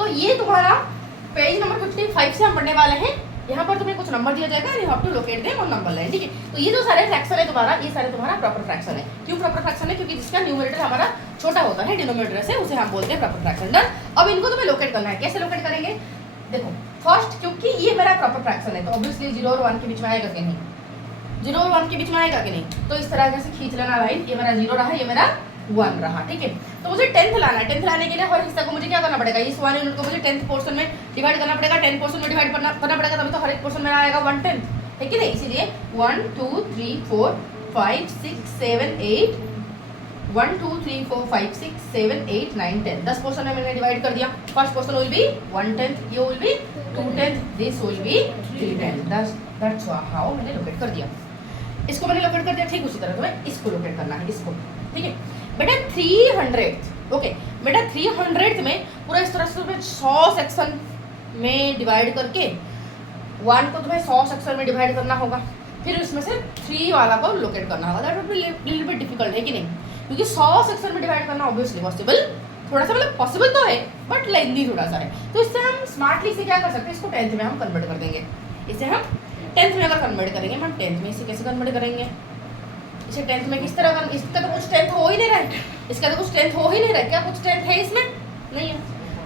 तो ये तुम्हारा पेज नंबर 55 से हम पढ़ने वाले हैं। यहाँ पर तुम्हें कुछ नंबर दिया जाएगा, you have to locate them on number line, ठीक है। तो ये जो सारे फ्रैक्शन है तुम्हारा, ये सारे तुम्हारा प्रॉपर फ्रैक्शन है। क्यों प्रॉपर फ्रैक्शन है? क्योंकि जिसका न्यूमरेटर हमारा छोटा होता है डिनोमिनेटर से, उसे हम बोलते हैं प्रॉपर फ्रैक्शन। डन। अब इनको तुम्हें लोकेट करना है। कैसे लोकेट करेंगे? देखो फर्स्ट, क्योंकि ये मेरा प्रॉपर फ्रैक्शन है तो ऑब्वियसली 0 और 1 के बीच में आएगा कि नहीं? 0 और 1 के बीच में आएगा कि नहीं? तो इस तरह से खींच लेना लाइन। ये मेरा 0 रहा, ये मेरा 1 रहा, ठीक है। तो मुझे 10th लाना है। 10th लाने के लिए हर हिस्सा को मुझे क्या करना पड़ेगा? इस 1 यूनिट को मुझे 10th पोर्शन में डिवाइड करना पड़ेगा। 10 पोर्शन में डिवाइड करना पड़ेगा, तभी तो हर एक पोर्शन में आएगा 1/10, है कि नहीं? इसीलिए 1 2 3 4 5 6 7 8 1 2 3 4 5 6 7 8 9 10 10 पोर्शन में मैंने डिवाइड कर दिया। फर्स्ट पोर्शन विल बी 1/10, ये will be 2/10, this will be 3/10। That's how मैंने लोकेट कर दिया। इसको मैंने लोकेट कर दिया, ठीक उसी तरह तुम्हें इसको लोकेट करना है, इसको, ठीक है बेटा। 300 ओके बेटा, 300 में पूरा इस तरह से 100 सेक्शन में डिवाइड करके 1 को तुम्हें 100 सेक्शन में डिवाइड करना होगा, फिर उसमें से 3 वाला को लोकेट करना होगा। That will be little bit difficult, है कि नहीं? क्योंकि 100 सेक्शन में डिवाइड करना ऑब्वियसली पॉसिबल, थोड़ा सा मतलब पॉसिबल तो है बट लेंथी थोड़ा सा है। तो इससे हम स्मार्टली से क्या कर सकते हैं, इसको 10th में हम कन्वर्ट कर देंगे। इसे हम 10th में अगर कन्वर्ट करेंगे, हम 10th में इसे कैसे कन्वर्ट करेंगे? इसे 10th में किस तरह? इसका तो कुछ 10th हो ही नहीं रहा है, इसका तो कुछ 10th हो ही नहीं रहा है। क्या कुछ 10th है इसमें? नहीं है।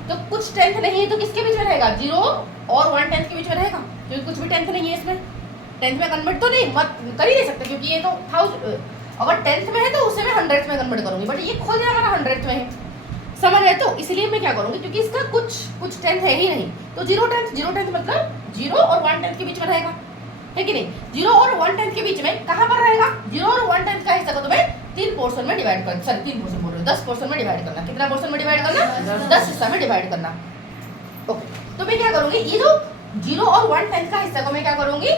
तो कुछ 10th नहीं है तो किसके बीच में रहेगा? 0 और 1/10 के बीच में रहेगा, क्योंकि कुछ भी 10th नहीं है इसमें। 10th में कन्वर्ट तो नहीं मत कर ही नहीं सकते, क्योंकि ये तो अगर 10th में है तो उसे मैं 100th में कन्वर्ट करूंगी, बट ये खुद हमारा 100th में है, समझ है? तो इसलिए मैं क्या करूंगी, क्योंकि इसका कुछ 10th है ही नहीं, तो 0/10 मतलब 0 और 1/10 के बीच में रहेगा, है कि नहीं? 0 और 1/10 के बीच में कहाँ पर रहेगा? 0 और 1/10 का हिस्सा को तुम्हें 3 पोर्शन में डिवाइड कर, सॉरी 3 पोर्शन बोल रहे हो, 10 पोर्शन में डिवाइड करना। कितना पोर्शन में डिवाइड करना? 10 हिस्सा में डिवाइड करना। ओके, तो मैं क्या करूंगी, ये जो 0 और 1/10 का हिस्सा को मैं क्या करूंगी,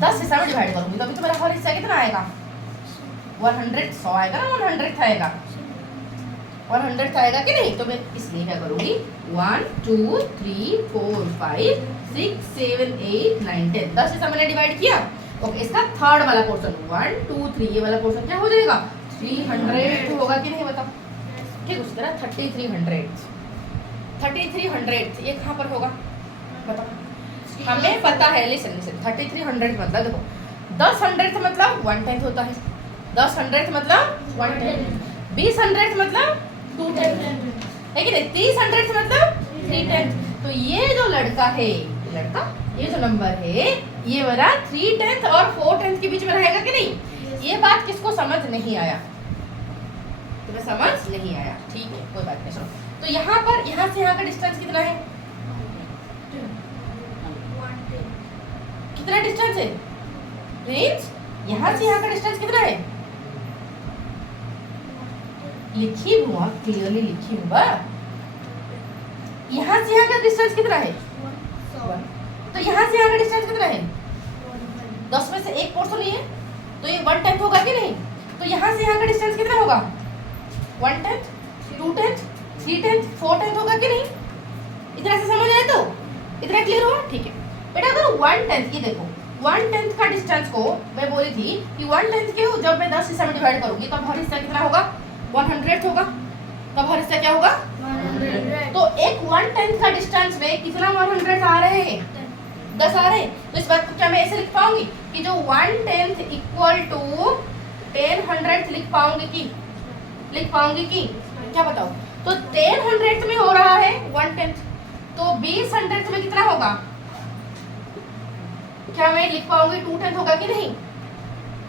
10 हिस्सा में डिवाइड करूंगी, तभी तो मेरा हर हिस्सा कितना आएगा? 100 100 आएगा ना, 100 आएगा, 100 आएगा कि नहीं? तो मैं इसलिए क्या करूंगी, 1 2 3 4 5 6 7 8 9 10 10 हिस्सा मैंने डिवाइड किया। ओके, इसका थर्ड वाला पोर्शन 1 2 3 ये वाला पोर्शन क्या हो जाएगा? 300 होगा कि नहीं बताओ? ठीक, उसी तरह 3300 ये कहाँ पर होगा बताओ? हमें पता है, लिसन 3300 मतलब देखो 10 100th मतलब 1/10 होता है, 10 100th मतलब 1/10, 20 100th मतलब 2/10, है कि नहीं? 30 100th मतलब 3/10। तो ये जो लड़का है, ये जो नंबर है, ये मेरा 3/10 और 4/10 के बीच में रहेगा कि नहीं? ये बात किसको समझ नहीं आया? तुम्हें समझ नहीं आया? ठीक है, कोई बात नहीं। सुनो, तो यहाँ पर यहाँ से यहाँ का डिस्टेंस कितना है? कितना डिस्टेंस है? रेंज यहाँ से यहाँ का डिस्टेंस कितना है? लिखी हुआ, क्लियरली लिखी हुआ। यहाँ से यहाँ का डिस्टेंस कितना है? 1। तो यहाँ से यहाँ का डिस्टेंस कितना है? 10 में से एक पोर्शन ही है, तो ये 1/10 होगा कि नहीं? तो यहाँ से यहाँ का डिस्टेंस कितना होगा? 1/10, 2/10, 3/10, 4/10 होगा कि नहीं? इतना से समझ आए तो? इतना क्लियर हुआ? ठीक है बेटा। अगर 1/10, ये देखो 1/10 का डिस्टेंस को मैं बोली थी कि 1/10 के जब मैं 10 हिस्सा में डिवाइड करूंगी तो हर हिस्सा कितना होगा? 100 होगा। तब हर हिस्सा क्या होगा? 100। तो एक 1/10 का डिस्टेंस में कितना 100 आ रहे हैं? 10 आ रहे हैं। तो इस बात को क्या मैं ऐसे लिख पाऊंगी कि जो 1/10 इक्वल टू 10 100th लिख पाऊंगी कि क्या बताओ? तो 10 100th में हो रहा है 1/10, तो 20 100th में कितना होगा? क्या मैं लिख पाऊंगी 2/10 होगा कि नहीं?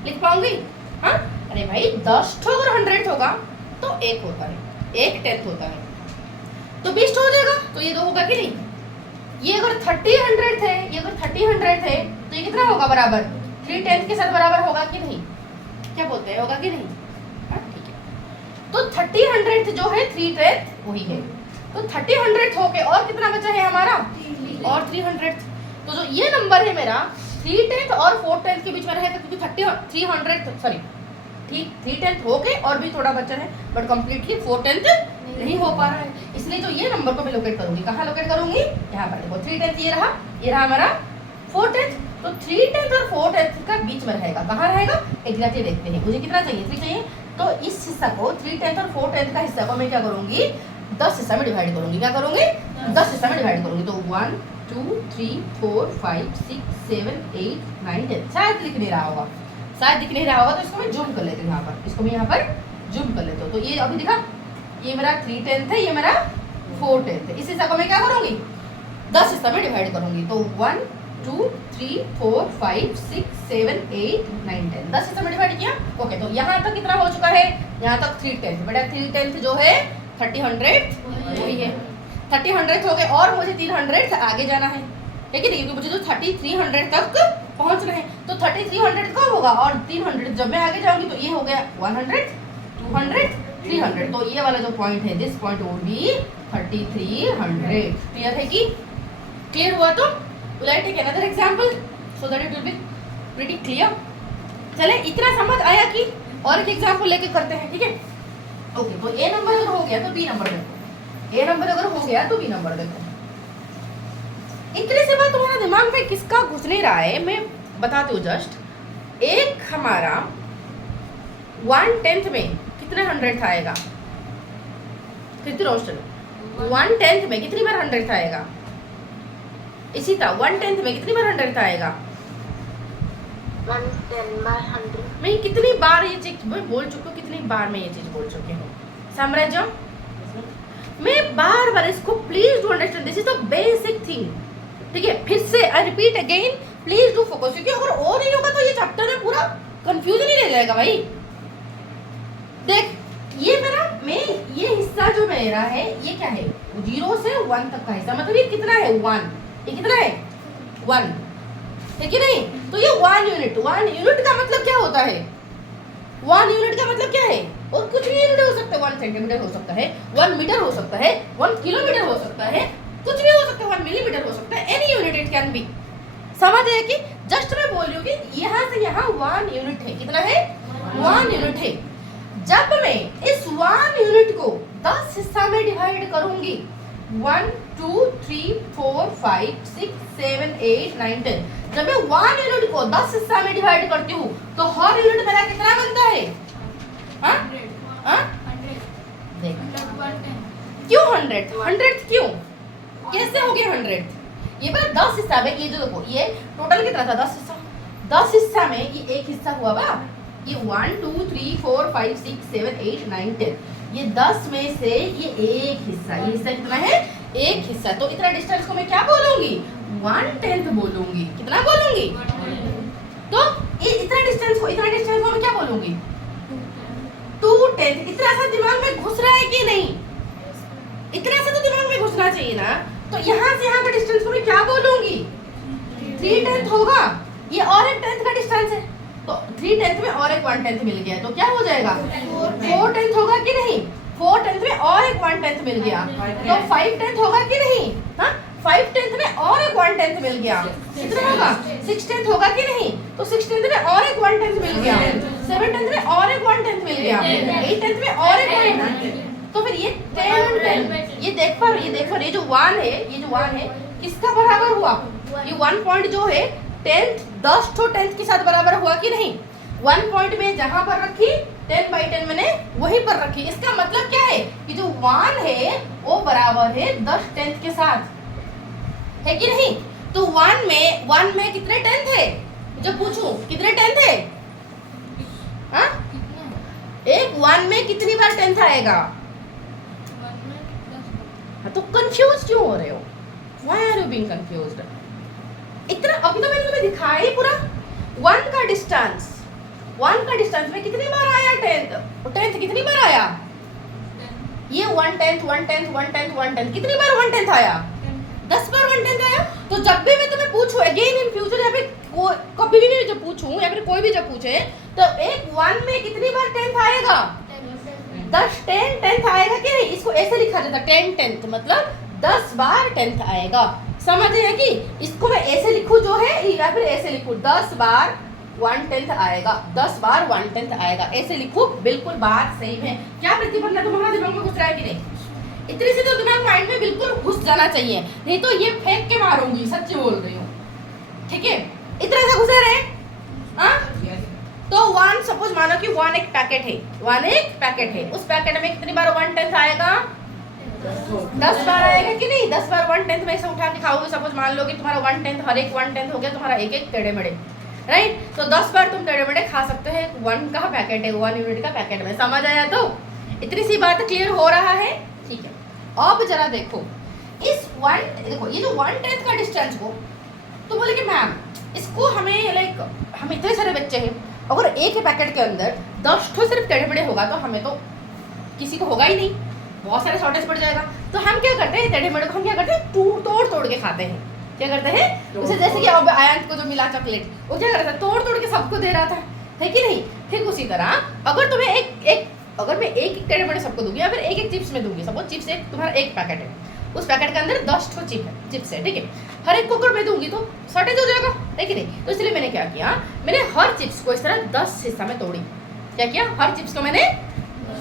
लिख पाऊंगी? हाँ, अरे भाई 10 अगर 100 होगा तो 1 होता है, 1/10 होता है, तो 20 हो जाएगा, तो ये 2 होगा कि नहीं? ये अगर 30 100 है, ये अगर 30 100 है तो ये कितना होगा बराबर? 3/10 के साथ बराबर होगा कि नहीं? क्या बोलते हैं, होगा कि नहीं? हाँ ठीक है। तो 30 100 जो है 3/10 वही है, तो 30 100 होके और कितना बचा है हमारा? और 300। तो जो ये नंबर है मेरा 3/10 और 4/10 के बीच में रहेगा, क्योंकि 3/10 होके और भी थोड़ा बचा है, बट कंप्लीटली 4/10 नहीं हो पा रहा है। इसलिए जो ये नंबर को मैं लोकेट करूंगी, कहाँ लोकेट करूंगी? यहाँ पर देखो 3/10 ये रहा हमारा 4/10, तो 3/10 और 4/10 का बीच में रहेगा। कहाँ रहेगा? एग्जैक्टली देखते हैं। मुझे कितना चाहिए? 3 चाहिए, तो इस हिस्सा को 3/10 और 4/10 का हिस्सा को मैं क्या करूंगी? 10 हिस्सा में डिवाइड करूंगी। क्या करूंगी? 10 हिस्सा में डिवाइड करूंगी। तो 1 2 3 4 5 6 7 8 9 10। शायद दिख नहीं रहा होगा, शायद दिख नहीं रहा होगा, तो इसको मैं जूम कर लेती हूँ यहाँ पर, इसको मैं यहाँ पर जूम कर लेती हूँ। तो ये अभी दिखा, ये मेरा 3/10 है, ये मेरा 4/10 है। इस हिस्सा को मैं क्या करूंगी? 10 हिस्सा में डिवाइड करूंगी। तो 1 2 3 4 5 6 7 8 9 10। 10 हिस्सा में डिवाइड किया। ओके, तो यहाँ तक कितना हो चुका है? यहाँ तक 3/10। बेटा 3/10 जो है 30/100 वही है। 30/100 हो गए और मुझे 300 आगे जाना है, ठीक है, क्योंकि मुझे तो 3300 तक पहुंचना है। तो 3300 कब होगा? और 300 जब मैं आगे जाऊंगी तो ये हो गया 100 200 300। तो ये वाला जो पॉइंट है, this point would be 3300। Clear है कि? क्लियर हुआ? तो will I take another example so that it will be pretty clear. चले, इतना समझ आया कि और एक एग्जांपल लेके करते हैं, ठीक है? ओके, तो ए नंबर अगर हो गया तो बी नंबर देखो। ए नंबर अगर हो गया तो बी नंबर देखो। इतने से बात तुम्हारा दिमाग में किसका घुस नहीं रहा है, मैं बताती हूँ जस्ट। एक हमारा 1/10 में कितने 100 आएगा? कितनी रोशन 1/10 में कितनी बार 100 आएगा? इसी तरह 1/10 में कितनी बार 100 आएगा? 110 बार 100। मैं कितनी बार ये चीज मैं बोल चुकी हूँ, कितनी बार मैं ये चीज बोल चुकी हूँ? साम्राज्य, मैं बार बार इसको please do understand, this is the basic thing, ठीक है? फिर से I repeat again, please do focus, क्योंकि अगर और नहीं होगा तो ये चैप्टर में पूरा कंफ्यूजन ही रह जाएगा भाई। देख, ये मेरा ये हिस्सा जो मेरा है, ये क्या है? 0 से 1 तक का हिस्सा, मतलब ये कितना है? 1। ये कितना है? 1, है कि नहीं? तो ये 1 यूनिट, 1 यूनिट का मतलब क्या होता है? 1 यूनिट का मतलब क्या है? और कुछ भी यूनिट हो सकता है, 1 सेंटीमीटर हो सकता है, 1 मीटर हो सकता है, 1 किलोमीटर हो सकता है, कुछ भी हो सकता है, 1 मिलीमीटर हो सकता है, any unit it can be. समझ है कि जस्ट मैं बोल रही हूँ कि यहाँ से यहाँ 1 यूनिट है। कितना है? 1 यूनिट है। जब मैं इस 1 यूनिट को 10 हिस्सा में डिवाइड करूंगी, 1 2 3 4 5 6 7 8 9 10, जब मैं 1 यूनिट को 10 हिस्सा में डिवाइड करती हूँ तो हर यूनिट मेरा कितना बनता है? हाँ? हाँ? देख, क्यों 100 क्यों? कैसे हो गया 100? ये बार 10 हिस्सा में, ये जो देखो, ये टोटल कितना था? 10 हिस्सा। 10 हिस्सा में ये एक हिस्सा हुआ बा, ये 1 2 3 4 5 6 7 8 9 10, ये 10 में से ये एक हिस्सा, ये हिस्सा कितना है? एक हिस्सा। तो इतना डिस्टेंस को मैं क्या बोलूंगी? 1/10 बोलूंगी। कितना बोलूंगी? तो ये इतना डिस्टेंस को मैं क्या बोलूंगी? 2/10। इतना सा दिमाग में घुस रहा है कि नहीं? इतना सा तो दिमाग में घुसना चाहिए ना। तो यहाँ से यहाँ का डिस्टेंस को मैं क्या बोलूंगी? 3/10 होगा। ये और एक 10th का डिस्टेंस है, तो 3/10 में और एक 1/10 मिल गया, तो क्या हो जाएगा? 4/10 होगा कि नहीं? 4/10 में और एक 1/10 मिल गया, तो 5/10 होगा कि नहीं? हाँ, 5/10 में और एक 1/10 मिल गया, कितना होगा? 6/10 होगा कि नहीं? तो 6/10 में और एक 1/10 मिल गया, 7/10 में और एक 1/10 मिल गया, 8/10 में और एक 1/10। तो फिर ये 10, ये देख पर, ये जो 1 है, ये जो 1 है किसका बराबर हुआ? ये 1 पॉइंट जो है 10 तो 10 के साथ बराबर हुआ कि नहीं? 1 पॉइंट में जहां पर रखी 10/10 मैंने वहीं पर रखी। इसका मतलब क्या है कि जो 1 है वो बराबर है 10/10 के साथ, है कि नहीं? तो 1 में कितने 10 थे? जब पूछूं कितने 10 थे? हाँ, एक 1 में कितनी बार 10 आएगा? हाँ, तो कंफ्यूज क्यों हो रहे हो? Why are you being confused? इतना अभी तो मैंने तुम्हें दिखाया ही पूरा। 1 का डिस्टेंस में कितनी बार आया 10th कितनी बार आया? ये 1/10 कितनी बार 1/10 आया? 10 बार 1/10 आया। तो जब भी मैं तुम्हें पूछूं अगेन इन फ्यूचर, या फिर कभी भी जब पूछूं, या फिर कोई भी जब पूछे, तो एक 1 में कितनी बार 10th आएगा? 10th आएगा कि नहीं? इसको ऐसे लिखा जाता है 10th, मतलब 10 बार 10th आएगा। समझ रहे हैं कि इसको मैं ऐसे लिखूं जो है, या फिर ऐसे लिखूं 10 बार 1/10 आएगा, 10 बार 1/10 आएगा, ऐसे लिखूं। बिल्कुल बात सही है। क्या प्रतिबंध तुम्हारा दिमाग में घुस रहा है कि नहीं? इतनी सी तो दिमाग माइंड में बिल्कुल घुस जाना चाहिए, नहीं तो ये फेंक के मारूंगी, सच्ची बोल रही हूँ, ठीक है? इतना सा घुसे रहे। हाँ, तो 1 सपोज मानो कि 1 एक पैकेट है, 1 एक पैकेट है, उस पैकेट में कितनी बार 1/10 आएगा? 10 बार आएगा कि नहीं? 10 बार 1/10 में से उठा के खाओगे। सपोज मान लो कि तुम्हारा 1/10 हर एक 1/10 हो गया तुम्हारा एक एक टेढ़े मेढ़े, राइट? तो 10 बार तुम टेढ़े मेढ़े खा सकते हो। 1 का पैकेट है, 1 यूनिट का पैकेट में। समझ आया? तो इतनी सी बात क्लियर हो रहा है, ठीक है। अब जरा देखो इस देखो ये जो 1/10 का डिस्टेंस को तो बोले कि मैम इसको हमें लाइक हम इतने सारे बच्चे हैं, अगर एक ही पैकेट के अंदर 10 ठो सिर्फ टेढ़े मेढ़े होगा तो हमें तो किसी को होगा ही नहीं, बहुत सारे शॉर्टेज पड़ जाएगा। तो हम क्या करते हैं, टेढ़े मेढ़े को हम क्या करते हैं, तोड़ के खाते हैं। क्या करते हैं उसे, जैसे कि अब आयंत को जो मिला चॉकलेट, वो क्या करता है, तोड़ के सबको दे रहा था, है कि नहीं? ठीक उसी तरह अगर तुम्हें अगर मैं एक टेढ़े मेढ़े सबको दूंगी या फिर एक चिप्स में दूंगी, सपोज चिप्स एक तुम्हारा एक पैकेट है, उस पैकेट के अंदर 10 ठो चिप्स है, ठीक है? हर एक को अगर मैं दूंगी तो शॉर्टेज हो जाएगा, है कि नहीं? तो इसलिए मैंने क्या किया, मैंने हर चिप्स को इस तरह 10 हिस्सा में तोड़ी। क्या किया, हर चिप्स को मैंने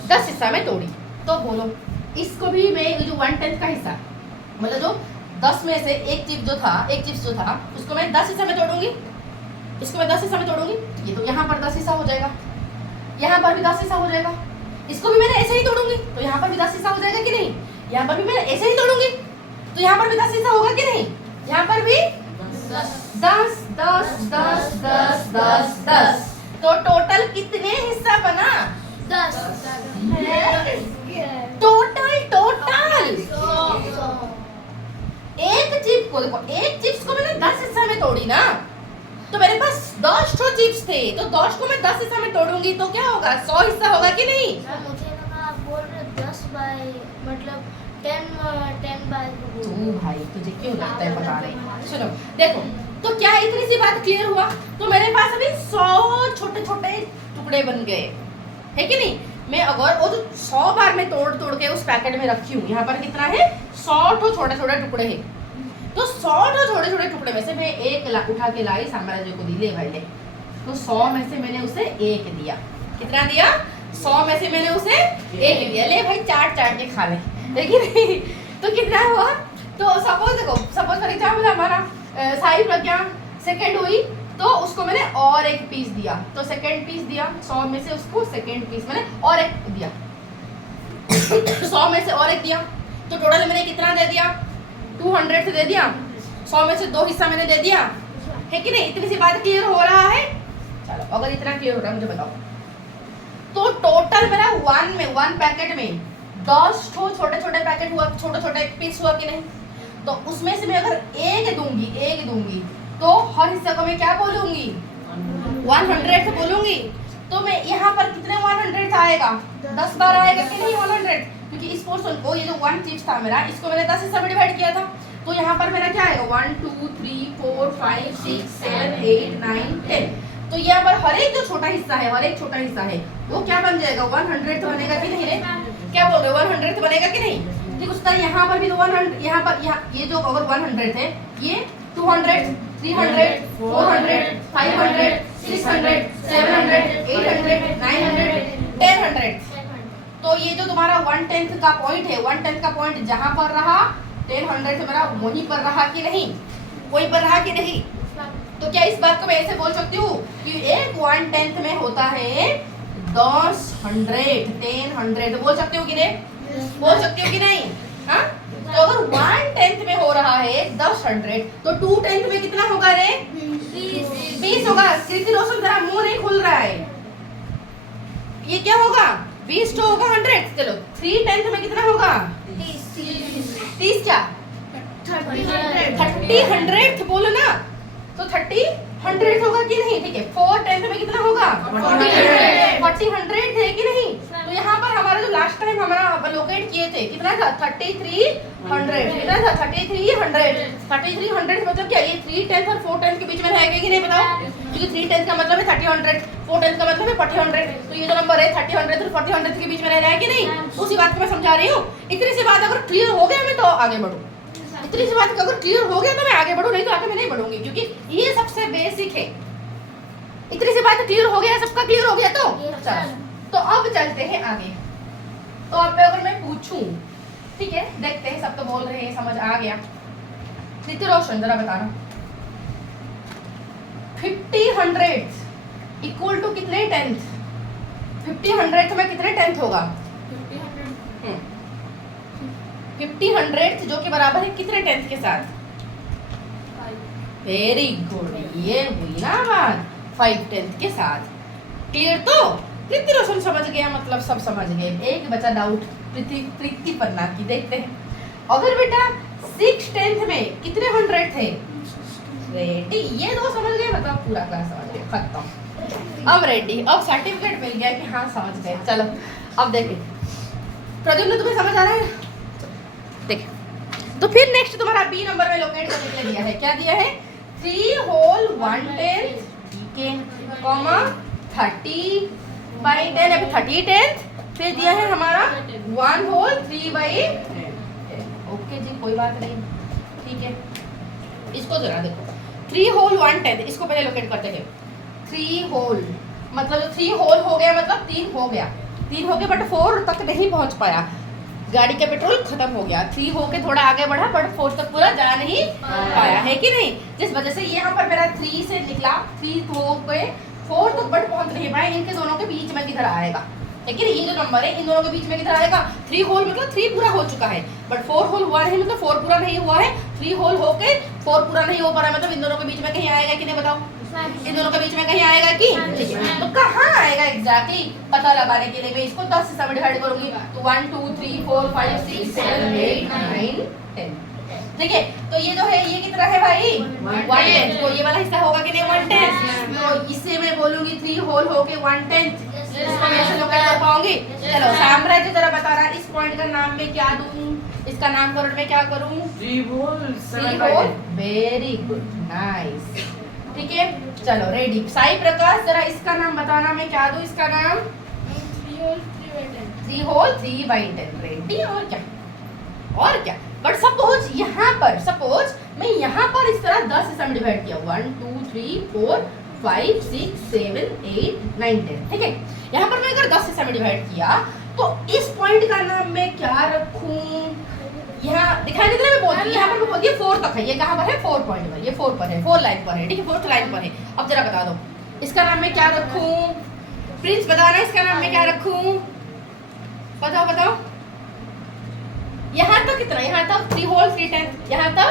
10 हिस्सा में तोड़ी। तो बोलो इसको भी मैं जो 1/10 का हिस्सा, मतलब जो 10 में से एक चिप्स जो था उसको मैं 10 हिस्सा में तोड़ूंगी, इसको मैं 10 हिस्सा में तोड़ूंगी, ये तो यहाँ पर 10 हिस्सा हो जाएगा, यहाँ पर भी 10 हिस्सा हो जाएगा। इसको भी मैंने ऐसे ही तोड़ूंगी तो यहाँ पर भी 10 हिस्सा हो जाएगा कि नहीं? यहाँ पर भी मैंने ऐसे ही तोड़ूंगी तो यहाँ पर भी 10 हिस्सा होगा कि नहीं? यहाँ पर भी 10 10 10 10 10 10। तो टोटल कितने हिस्सा बना? 10। टोटल एक चिप को देखो, एक चिप्स को मैंने 10 हिस्सा में तोड़ी ना, तो मेरे पास 10 ठो चिप्स थे, तो 10 को मैं 10 हिस्सा में तोड़ूंगी तो क्या होगा, 100 हिस्सा होगा कि नहीं? मुझे लगा आप बोल रहे 10 बाय मतलब 10 बाय। तू भाई तुझे क्यों लगता है पता नहीं? सुनो देखो, तो क्या इतनी सी बात क्लियर हुआ? तो मेरे पास अभी 100 छोटे छोटे टुकड़े बन गए, है कि नहीं? मैं अगर वो जो 100 बार मैं तोड़ के उस पैकेट में रखी हूँ, यहाँ पर कितना है, 100 ठो छोटे छोटे टुकड़े हैं। तो 100 ठो छोटे छोटे टुकड़े में से मैं एक उठा के लाई, साम्राज्य को दी, ले भाई ले। तो 100 में से मैंने उसे एक दिया। कितना दिया? 100 में से मैंने उसे एक दिया। ले भाई चाट के खा ले, लेकिन तो कितना हुआ? तो सपोज फॉर एग्जाम्पल हमारा साई प्रज्ञा सेकंड हुई तो उसको मैंने और एक पीस दिया, तो सेकंड पीस दिया 100 में से, उसको सेकंड पीस मैंने और एक दिया 100 में से और एक दिया, तो टोटल मैंने कितना दे दिया? 200 से दे दिया। 100 में से 2 हिस्सा मैंने दे दिया, है कि नहीं? इतनी सी बात क्लियर हो रहा है? चलो अगर इतना क्लियर हो रहा है मुझे बताओ, तो टोटल मेरा 1 पैकेट में 10 ठो छोटे छोटे पैकेट हुआ, छोटे छोटे पीस हुआ कि नहीं? तो उसमें से मैं अगर एक दूंगी तो हर हिस्से को मैं क्या बोलूंगी? 100 बोलूंगी। तो मैं यहाँ पर कितने 100 आएगा? 10 बार आएगा कि नहीं 100? क्योंकि इस पोर्शन को, ये जो 1 चिप्स था मेरा, इसको मैंने 10 हिस्सा में डिवाइड किया था, तो यहाँ पर मेरा क्या आएगा? 1 2 3 4 5 6 7 8 9 10। तो यहाँ पर हर एक जो छोटा हिस्सा है वो क्या बन जाएगा? 100 बनेगा कि नहीं रे? क्या बोल रहे हो? 100 बनेगा कि नहीं? ठीक उस तरह यहाँ पर भी तो 100, यहाँ पर ये जो अगर 100 है, ये 200 300 400 500 600 700 800 900 1000। तो ये जो तुम्हारा 1/10 का पॉइंट है, 1/10 का पॉइंट जहाँ पर रहा 1000 मेरा वहीं पर रहा कि नहीं? वहीं पर रहा कि नहीं? तो क्या इस बात को मैं ऐसे बोल सकती हूँ कि एक 1/10 में होता है 10 बोल सकती हूँ कि नहीं? बोल सकती हूँ कि नहीं? हाँ, तो अगर 1/10 में हो रहा है 10 तो 2/10 में कितना होगा रे? 20 होगा। कृति रोशन तेरा मुंह नहीं खुल रहा है, ये क्या होगा? 20 तो होगा 100। चलो 3/10 में कितना होगा? 30 क्या? 30 बोलो ना, तो 30 होगा कि नहीं? ठीक है। 4/10 में कितना होगा? 40 है कि नहीं? तो यहाँ पर हमारा जो लास्ट टाइम हमारा लोकेट किए थे कितना था? 3300। कितना था? 3300 मतलब क्या? ये 3/10 और 4/10 के बीच में रहेगा कि नहीं बताओ? क्योंकि 3/10 का मतलब है 3000, 4/10 का मतलब है 4000। तो ये जो नंबर है 3000 और 4000 के बीच में रह रहा है कि नहीं? उसी बात को मैं समझा रही हूँ। इतनी सी बात अगर क्लियर हो गया मैं तो आगे बढ़ूँ, इतनी सी बात अगर क्लियर हो गया तो मैं आगे बढ़ूँ, नहीं तो आगे मैं नहीं बढ़ूंगी, क्योंकि ये सबसे बेसिक है। इतनी सी बात क्लियर हो गया, सबका क्लियर हो गया तो चलो, तो अब चलते हैं आगे। तो अब अगर मैं पूछूं, ठीक है, देखते हैं, सब तो बोल रहे हैं समझ आ गया। नित्य रोशन जरा बताना, 50 इक्वल टू कितने 10th? 50 में कितने 10th होगा? 50 100th जो कि बराबर है कितने टेंथ के साथ? वेरी गुड, ये हुई ना बात, 5 टेंथ के साथ। क्लियर? तो प्रीति रोशन समझ गया, मतलब सब समझ गए। एक बचा डाउट प्रीति पन्ना की, देखते हैं। अगर बेटा 6 टेंथ में कितने 100 थे? रेडी, ये दो समझ गए, मतलब पूरा क्लास समझ गए, खत्म। अब रेडी, अब सर्टिफिकेट मिल गया कि हाँ समझ गए। चलो अब देखें, प्रद्युम्न तुम्हें समझ आ रहा है? देख, तो फिर नेक्स्ट तुम्हारा बी नंबर में लोकेट करने के लिए दिया है, क्या दिया है? 3 होल 1/10, ठीक है, कॉमा 30/10 या फिर 30/10, फिर दिया है हमारा 1 होल 3/10। ओके जी, कोई बात नहीं, ठीक है। इसको जरा देखो, 3 होल 1/10, इसको पहले लोकेट करते हैं। 3 होल मतलब 3 होल हो गया, मतलब 3 हो गया, 3 हो गया, बट 4 तक नहीं पहुंच पाया, गाड़ी का पेट्रोल खत्म हो गया। 3 होके थोड़ा आगे बढ़ा, बट 4 तक पूरा जा नहीं पाया, है कि नहीं? जिस वजह से यहाँ पर मेरा 3 से निकला, 3 हो गए, 4 तक बट पहुंच नहीं पाए। इनके दोनों के बीच में किधर आएगा? लेकिन ये जो नंबर है इन दोनों के बीच में किधर आएगा? 3 होल मतलब 3 पूरा हो चुका है, बट 4 होल हुआ है, मतलब 4 पूरा नहीं हुआ है। 3 होल होके 4 पूरा नहीं हो पा रहा है, मतलब इन दोनों के बीच में कहीं आएगा कि नहीं? बताओ, इन दोनों के बीच में कहीं आएगा कि? तो कहाँ आएगा एग्जैक्टली पता लगाने के लिए मैं इसको 10 से डिवाइड करूंगी, तो 1 2 3 4 5 6 7 8 9 10, ठीक है। तो ये जो है ये कितना है भाई? 1/10, तो ये वाला हिस्सा होगा कि नहीं? 1/10, तो इससे मैं बोलूंगी 3 होल होके 1/10, इसको मैं ऐसे लोकेट कर पाऊंगी। चलो साम्राज्य जरा बताना, इस पॉइंट का नाम में क्या दूं, इसका नामकरण में क्या करूं? 3 whole 3 whole, very good, nice, ठीक है। चलो रेडी, साई प्रकाश जरा इसका नाम बताना, मैं क्या दूं इसका नाम? 3 होल 3/10, रेडी। और क्या, और क्या? बट सपोज यहाँ पर, सपोज मैं यहाँ पर इस तरह 10 से डिवाइड किया, 1 2 3 4 5 6 7 8 9 10, ठीक है। यहाँ पर मैं अगर 10 से डिवाइड किया, तो इस पॉइंट का नाम मैं क्या रखूं? यहाँ दिखाई देता है, मैं बोलती हूँ, यहाँ पर मैं बोलती हूँ 4 तक है, ये कहाँ पर है? 4 पॉइंट पर, ये 4 पर है, 4 लाइन पर है, ठीक है, 4th लाइन पर है। अब जरा बता दो इसका नाम मैं क्या रखूं? प्रिंस बताना, इसका नाम मैं क्या रखूं? बताओ बताओ। यहाँ तक कितना? यहाँ तक 3 होल 3/10, यहाँ तक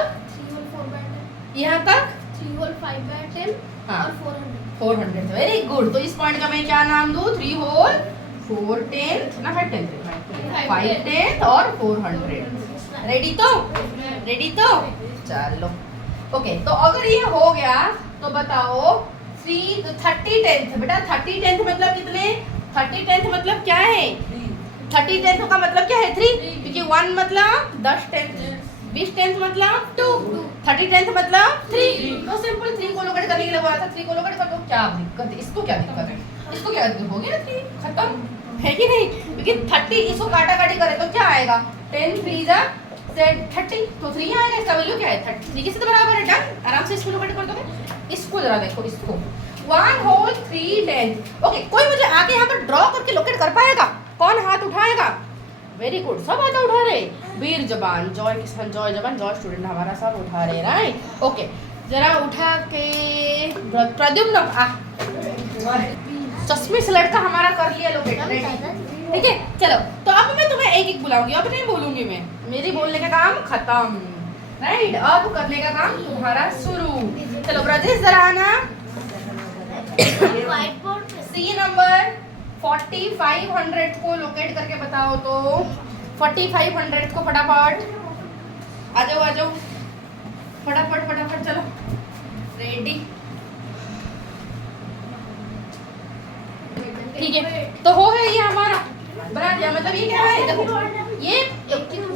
यहाँ तक 3 होल 5/10 हाँ। और 400। 400, वेरी गुड। तो इस पॉइंट का मैं क्या नाम दूं? 3 होल 4/10 ना 5/10 और 400, रेडी? तो रेडी, तो चलो ओके। तो अगर ये हो गया तो बताओ 30/10, बेटा 30/10 मतलब कितने? 30/10 मतलब क्या है? 30/10 का मतलब क्या है? 3, क्योंकि 1 मतलब 10/10, 20/10 मतलब 2, 30/10 मतलब 3। तो सिंपल 3 को लोकेट करने के लिए बोला था, 3 को लोकेट कर दो। क्या दिक्कत है? इसको क्या दिक्कत है? इसको क्या दिक्कत होगी ना? 3 खत्म, है कि नहीं? क्योंकि 30 इसको काटा काटी करे तो क्या आएगा? 10 3 जा 30, तो 3 आएगा। इसका वैल्यू क्या है? 3 के साथ बराबर है, डन। आराम से इसको लोकेट कर दोगे। इसको जरा देखो, इसको 1 होल 3/10। ओके, कोई मुझे आगे यहाँ पर ड्रॉ करके लोकेट कर पाएगा? कौन हाथ उठाएगा? वेरी गुड, सब हाथ उठा रहे। वीर जवान, जॉय किसान, जॉय जवान, जॉय स्टूडेंट हमारा सब उठा रहे, राइट? ओके, जरा उठा के प्रद्युम्न आ, चश्मे से लड़का हमारा कर लिया लोकेट, ठीक है। चलो, तो अब मैं तुम्हें एक एक बुलाऊंगी, अब नहीं बोलूंगी मैं, मेरी बोलने का काम खत्म, राइट? अब करने का काम तुम्हारा शुरू। चलो ब्रजेश जरा आना, व्हाइट बोर्ड पे सी नंबर 4500 को लोकेट करके बताओ। तो 4500 को फटाफट आ जाओ, आ जाओ, फटाफट फटाफट, चलो रेडी, ठीक है। तो हो गया ये हमारा, बना दिया। मतलब ये क्या है? देखो, ये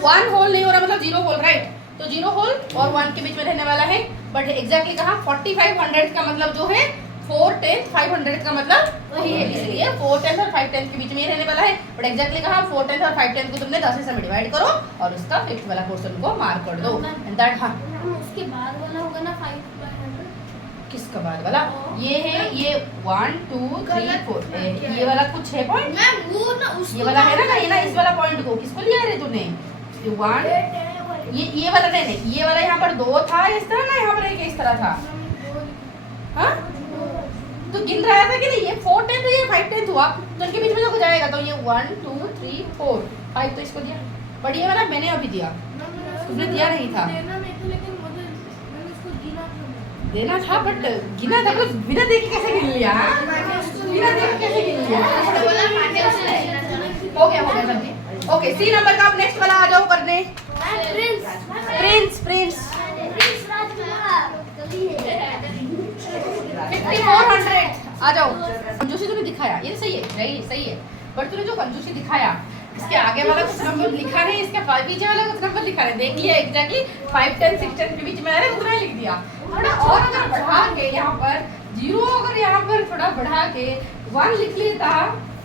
1 होल नहीं हो रहा, मतलब 0 होल, राइट? तो 0 होल और 1 के बीच में रहने वाला है, बट एग्जैक्टली कहा 4500 का मतलब जो है 4/10, 500 का मतलब वही है, इसलिए 4/10 और 5/10 के बीच में ही रहने वाला है। बट एग्जैक्टली कहा 4/10 और 5/10 को तुमने 10 से डिवाइड करो और उसका 5th वाला पोर्शन को मार्क कर दो, एंड दैट। हाँ, उसके बाद वाला होगा ना 5/100। किसका बाद वाला? ये है, ये 1 2 3 4, ये वाला कुछ है पॉइंट, मैं वो ना उसको ये वाला है ना, ये ना इस वाला पॉइंट को किसको लिया रे तूने? 1, ये वाला नहीं नहीं, ये वाला यहाँ पर 2 था इस तरह ना, यहाँ पर एक इस तरह था। हाँ, तो गिन रहा था कि नहीं? ये 4/10 तो ये 5/10 हुआ, तो इनके बीच में जो हो जाएगा, तो ये 1 2 3 4 5, तो इसको दिया बढ़िया वाला मैंने अभी दिया, तुमने दिया नहीं था। देना नहीं था, लेकिन मुझे मैंने उसको गिना था। देना था बट गिना था, बस बिना देखे कैसे गिन लिया? बिना देखे कैसे गिन लिया? हो गया जल्दी। ओके, सी नंबर का अब नेक्स्ट वाला आ जाओ करने। प्रिंस 5400 आ जाओ। कंजूसी तूने दिखाया, ये सही है, सही है, बट तूने जो कंजूसी दिखाया इसके आगे वाला कुछ नंबर लिखा नहीं, इसके पीछे वाला कुछ नंबर लिखा नहीं। देख लिया एग्जैक्टली 5, 10, 6, 10 के बीच में अरे उतना लिख दिया। थोड़ा और अगर बढ़ा के यहाँ पर 0, अगर यहाँ पर थोड़ा बढ़ा के 1 लिख लेता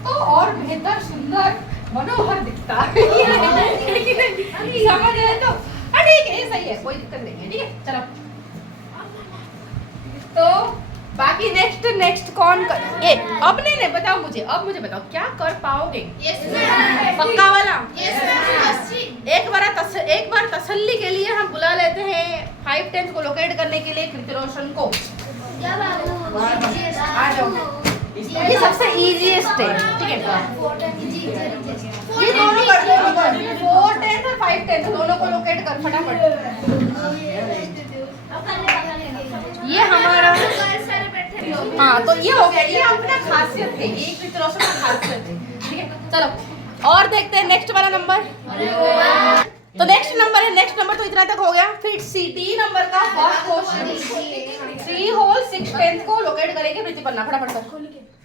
तो और बेहतर, सुंदर, मनोहर दिखता। समझ रहे तो ठीक है, सही है, कोई दिक्कत नहीं है। ठीक है, चलो तो बाकी नेक्स्ट कौन कर ये अब नहीं बताओ मुझे, अब मुझे बताओ क्या कर पाओगे? पक्का वाला? एक बार तसल्ली के लिए हम बुला लेते हैं 5, 10 को लोकेट करने के लिए कृति रोशन को। आ जाओ, ये सबसे इजीएस्ट है। ठीक है, ये दोनों कर 4, 10 और 5, 10 दोनों को लोकेट कर फटाफट। ये हमारा हाँ, तो ये हो गया, ये अपना खासियत है, ये कृति रोशन का खासियत है। ठीक है, चलो और देखते हैं नेक्स्ट वाला नंबर। तो नेक्स्ट नंबर तो इतना तक हो गया। फिर डी नंबर का फर्स्ट क्वेश्चन 3 होल 6 10 को लोकेट करेंगे प्रीति पन्ना, फटाफट कर।